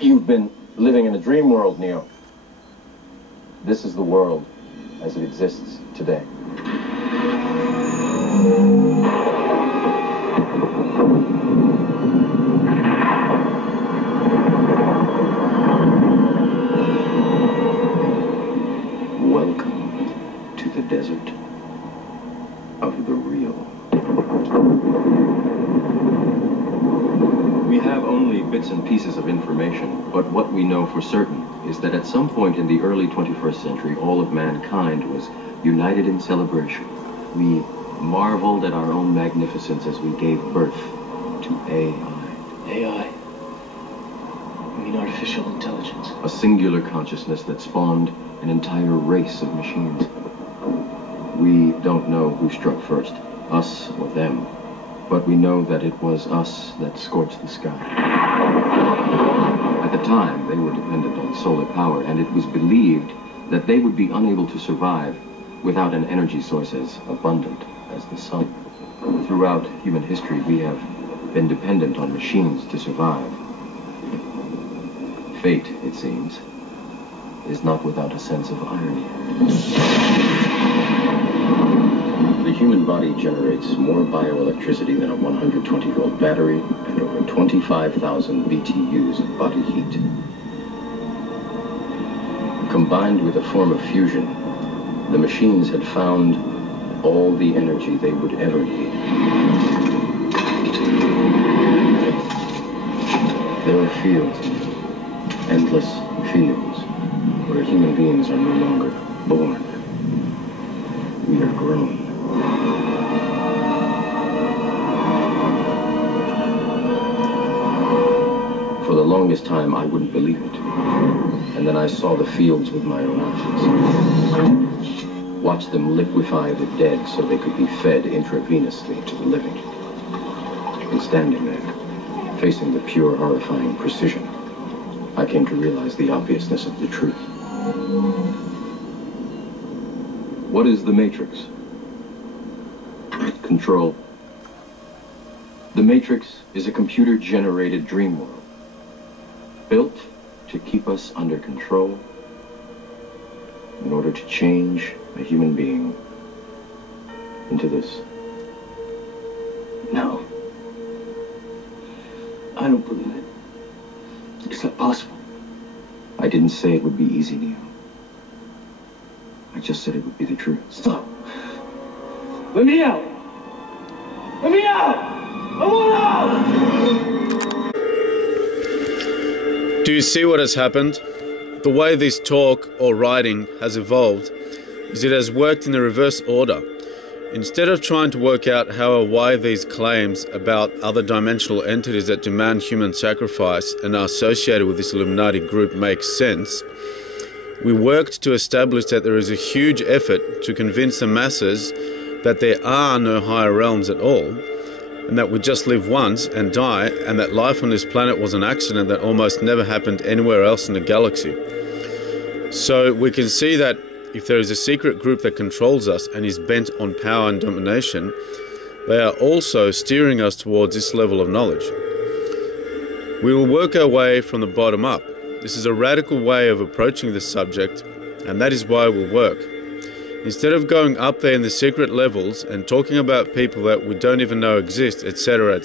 You've been living in a dream world, Neo. This is the world as it exists today. Welcome to the desert of the real. We have only bits and pieces of information, but what we know for certain is that at some point in the early 21st century, all of mankind was united in celebration. We marveled at our own magnificence as we gave birth to AI. AI? You mean artificial intelligence? A singular consciousness that spawned an entire race of machines. We don't know who struck first, us or them, but we know that it was us that scorched the sky. At the time, they were dependent on solar power, and it was believed that they would be unable to survive without an energy source as abundant as the sun. Throughout human history, we have been dependent on machines to survive. Fate, it seems, is not without a sense of irony. The human body generates more bioelectricity than a 120-volt battery and over 25,000 BTUs of body heat. Combined with a form of fusion, the machines had found all the energy they would ever need. There are fields, endless fields, where human beings are no longer born. We are grown. For the longest time, I wouldn't believe it. And then I saw the fields with my own eyes. Watched them liquefy the dead so they could be fed intravenously to the living. And standing there, facing the pure, horrifying precision, I came to realize the obviousness of the truth. What is the Matrix? Control. The Matrix is a computer-generated dream world, built to keep us under control in order to change a human being into this. No. I don't believe it. It's not possible. I didn't say it would be easy, Neo. I just said it would be the truth. Stop. Let me out! Let me out! I want out! Do you see what has happened? The way this talk or writing has evolved is it has worked in the reverse order. Instead of trying to work out how or why these claims about other dimensional entities that demand human sacrifice and are associated with this Illuminati group make sense, we worked to establish that there is a huge effort to convince the masses that there are no higher realms at all, and that we just live once and die, and that life on this planet was an accident that almost never happened anywhere else in the galaxy. So we can see that if there is a secret group that controls us and is bent on power and domination, they are also steering us towards this level of knowledge. We will work our way from the bottom up. This is a radical way of approaching this subject, and that is why it will work. Instead of going up there in the secret levels and talking about people that we don't even know exist, etc.,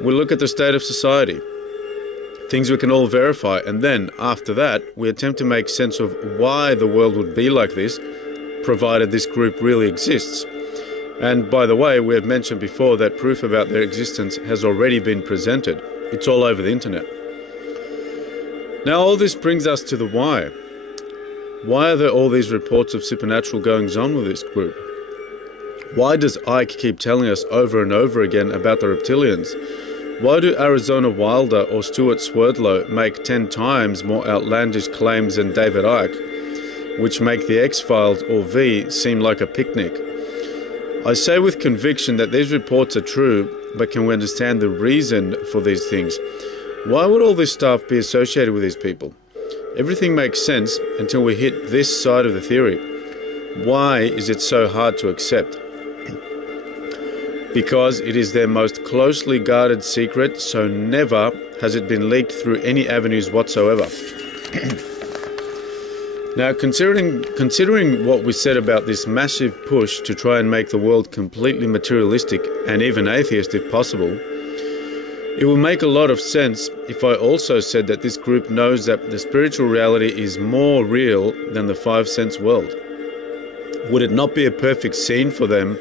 we look at the state of society, things we can all verify, and then, after that, we attempt to make sense of why the world would be like this, provided this group really exists. And by the way, we have mentioned before that proof about their existence has already been presented. It's all over the internet. Now all this brings us to the why. Why are there all these reports of supernatural goings-on with this group? Why does Ike keep telling us over and over again about the reptilians? Why do Arizona Wilder or Stuart Swerdlow make 10 times more outlandish claims than David Icke, which make the X-Files or V seem like a picnic? I say with conviction that these reports are true, but can we understand the reason for these things? Why would all this stuff be associated with these people? Everything makes sense until we hit this side of the theory. Why is it so hard to accept? because it is their most closely guarded secret, so never has it been leaked through any avenues whatsoever. Now, considering what we said about this massive push to try and make the world completely materialistic and even atheist if possible, it will make a lot of sense if I also said that this group knows that the spiritual reality is more real than the 5 sense world. Would it not be a perfect scene for them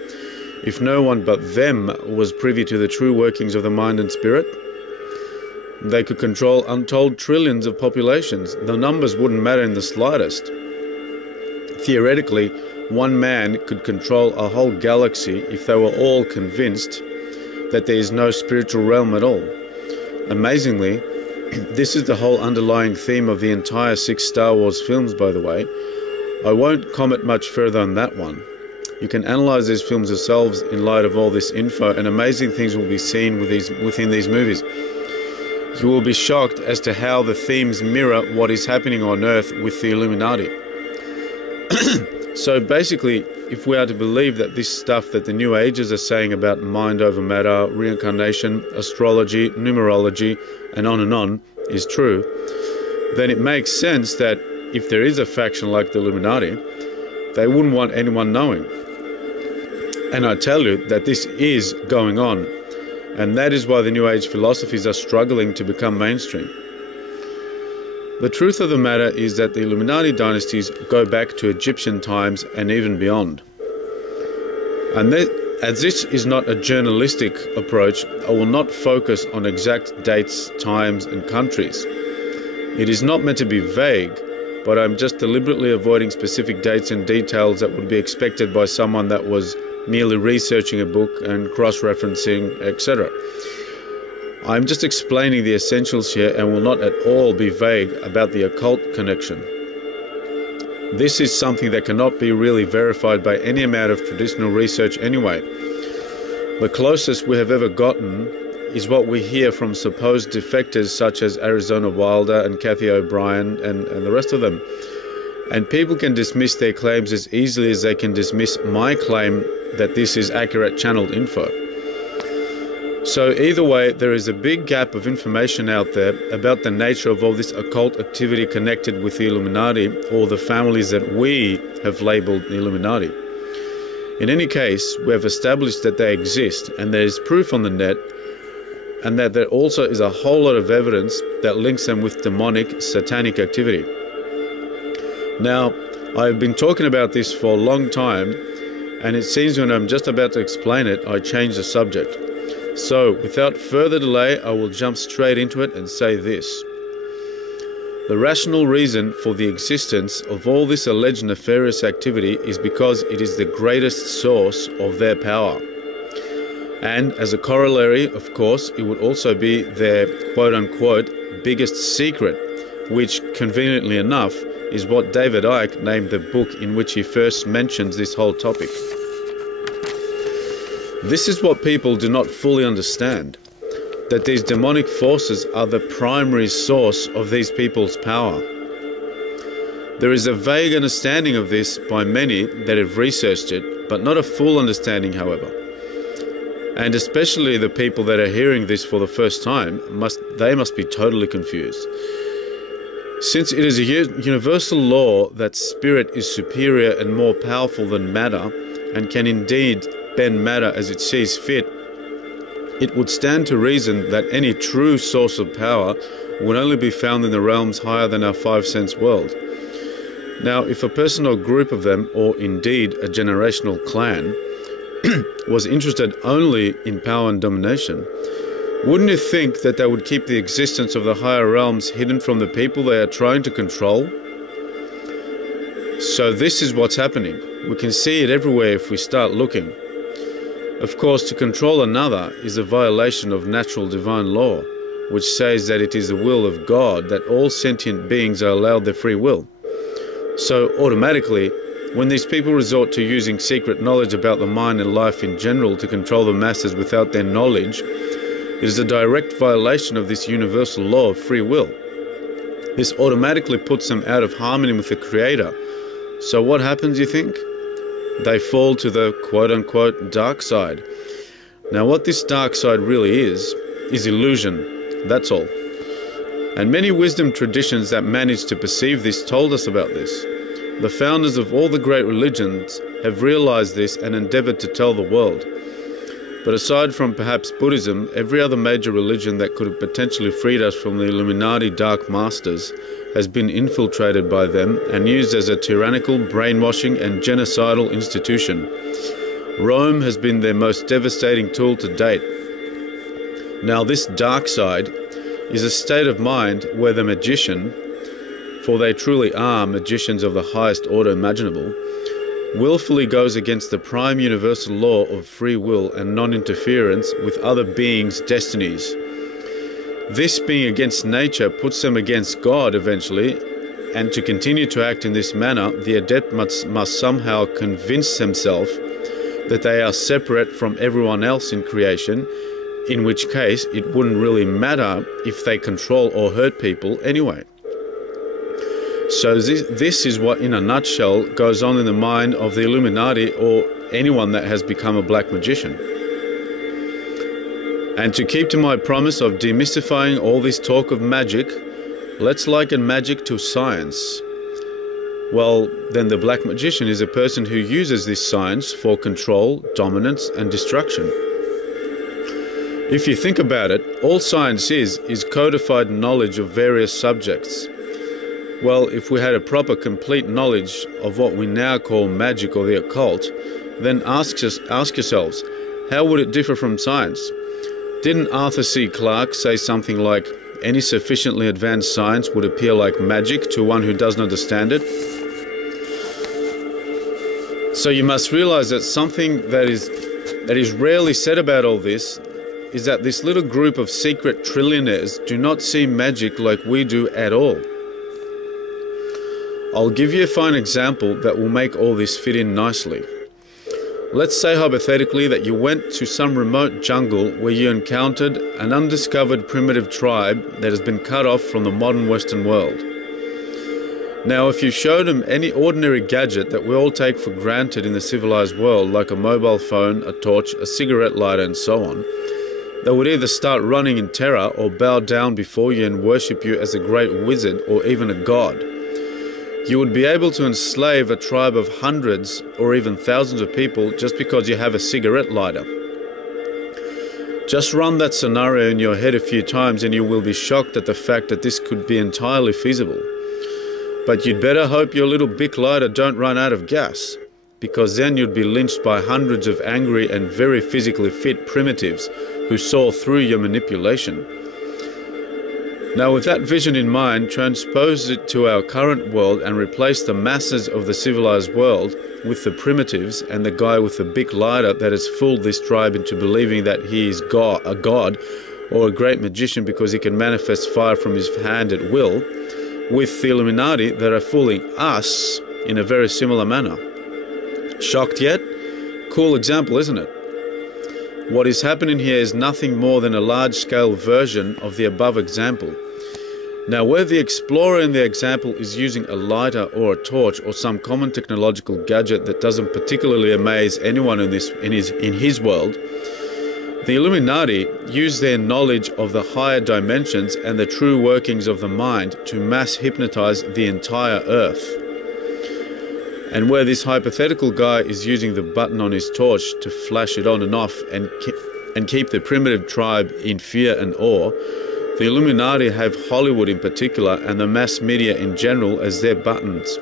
if no one but them was privy to the true workings of the mind and spirit? They could control untold trillions of populations. The numbers wouldn't matter in the slightest. Theoretically, one man could control a whole galaxy if they were all convinced that there is no spiritual realm at all. Amazingly, this is the whole underlying theme of the entire 6 Star Wars films, by the way. I won't comment much further on that one. You can analyze these films yourselves in light of all this info, and amazing things will be seen within these movies. You will be shocked as to how the themes mirror what is happening on Earth with the Illuminati. So basically, if we are to believe that this stuff that the New Ages are saying about mind over matter, reincarnation, astrology, numerology, and on is true, then it makes sense that if there is a faction like the Illuminati, they wouldn't want anyone knowing. And I tell you that this is going on. And that is why the New Age philosophies are struggling to become mainstream. The truth of the matter is that the Illuminati dynasties go back to Egyptian times and even beyond. And as this is not a journalistic approach, I will not focus on exact dates, times, and countries. It is not meant to be vague, but I'm just deliberately avoiding specific dates and details that would be expected by someone that was merely researching a book and cross-referencing, etc. I'm just explaining the essentials here and will not at all be vague about the occult connection. This is something that cannot be really verified by any amount of traditional research anyway. The closest we have ever gotten is what we hear from supposed defectors such as Arizona Wilder and Kathy O'Brien and the rest of them. And people can dismiss their claims as easily as they can dismiss my claim that this is accurate channeled info. So either way, there is a big gap of information out there about the nature of all this occult activity connected with the Illuminati or the families that we have labeled the Illuminati. In any case, we have established that they exist and there is proof on the net, and that there also is a whole lot of evidence that links them with demonic, satanic activity. Now, I've been talking about this for a long time, and it seems when I'm just about to explain it, I change the subject. So, without further delay, I will jump straight into it and say this. The rational reason for the existence of all this alleged nefarious activity is because it is the greatest source of their power. And as a corollary, of course, it would also be their quote-unquote biggest secret, which, conveniently enough, is what David Icke named the book in which he first mentions this whole topic. This is what people do not fully understand, that these demonic forces are the primary source of these people's power. There is a vague understanding of this by many that have researched it, but not a full understanding, however. And especially the people that are hearing this for the first time, must be totally confused. Since it is a universal law that spirit is superior and more powerful than matter, and can indeed bend matter as it sees fit, it would stand to reason that any true source of power would only be found in the realms higher than our 5 sense world. Now, if a person or group of them, or indeed a generational clan, was interested only in power and domination, wouldn't you think that they would keep the existence of the higher realms hidden from the people they are trying to control? So this is what's happening. We can see it everywhere if we start looking. Of course, to control another is a violation of natural divine law, which says that it is the will of God that all sentient beings are allowed their free will. So automatically, when these people resort to using secret knowledge about the mind and life in general to control the masses without their knowledge, it is a direct violation of this universal law of free will. This automatically puts them out of harmony with the Creator. So what happens, you think? They fall to the quote-unquote dark side. Now what this dark side really is illusion, that's all. And many wisdom traditions that managed to perceive this told us about this. The founders of all the great religions have realized this and endeavored to tell the world. But aside from perhaps Buddhism, every other major religion that could have potentially freed us from the Illuminati dark masters has been infiltrated by them and used as a tyrannical, brainwashing and genocidal institution. Rome has been their most devastating tool to date. Now this dark side is a state of mind where the magician, for they truly are magicians of the highest order imaginable, willfully goes against the prime universal law of free will and non-interference with other beings' destinies. This being against nature puts them against God eventually, and to continue to act in this manner, the adept must somehow convince himself that they are separate from everyone else in creation, in which case it wouldn't really matter if they control or hurt people anyway. So this is what, in a nutshell, goes on in the mind of the Illuminati or anyone that has become a black magician. And to keep to my promise of demystifying all this talk of magic, let's liken magic to science. Well, then the black magician is a person who uses this science for control, dominance, and destruction. If you think about it, all science is codified knowledge of various subjects. Well, if we had a proper, complete knowledge of what we now call magic or the occult, then ask yourselves, how would it differ from science? Didn't Arthur C. Clarke say something like, any sufficiently advanced science would appear like magic to one who doesn't understand it? So you must realize that something that is rarely said about all this is that this little group of secret trillionaires do not see magic like we do at all. I'll give you a fine example that will make all this fit in nicely. Let's say hypothetically that you went to some remote jungle where you encountered an undiscovered primitive tribe that has been cut off from the modern Western world. Now, if you showed them any ordinary gadget that we all take for granted in the civilized world, like a mobile phone, a torch, a cigarette lighter, and so on, they would either start running in terror or bow down before you and worship you as a great wizard or even a god. You would be able to enslave a tribe of hundreds or even thousands of people just because you have a cigarette lighter. Just run that scenario in your head a few times and you will be shocked at the fact that this could be entirely feasible. But you'd better hope your little Bic lighter don't run out of gas, because then you'd be lynched by hundreds of angry and very physically fit primitives who saw through your manipulation. Now, with that vision in mind, transpose it to our current world and replace the masses of the civilized world with the primitives and the guy with the Bic lighter that has fooled this tribe into believing that he is a god or a great magician because he can manifest fire from his hand at will, with the Illuminati that are fooling us in a very similar manner. Shocked yet? Cool example, isn't it? What is happening here is nothing more than a large-scale version of the above example. Now, where the explorer in the example is using a lighter or a torch or some common technological gadget that doesn't particularly amaze anyone in his world, the Illuminati use their knowledge of the higher dimensions and the true workings of the mind to mass hypnotize the entire earth. And where this hypothetical guy is using the button on his torch to flash it on and off and keep the primitive tribe in fear and awe, the Illuminati have Hollywood in particular and the mass media in general as their buttons.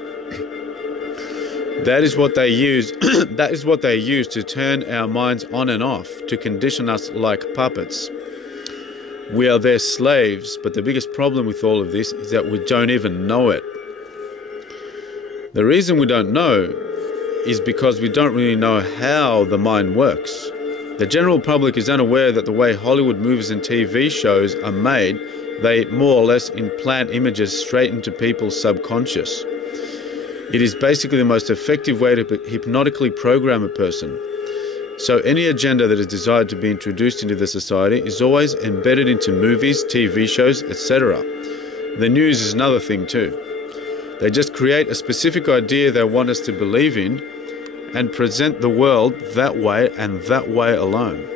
That is what they use. That is what they use to turn our minds on and off, to condition us like puppets. We are their slaves, but the biggest problem with all of this is that we don't even know it. The reason we don't know is because we don't really know how the mind works. The general public is unaware that the way Hollywood movies and TV shows are made, they more or less implant images straight into people's subconscious. It is basically the most effective way to hypnotically program a person. So any agenda that is desired to be introduced into the society is always embedded into movies, TV shows, etc. The news is another thing too. They just create a specific idea they want us to believe in and present the world that way and that way alone.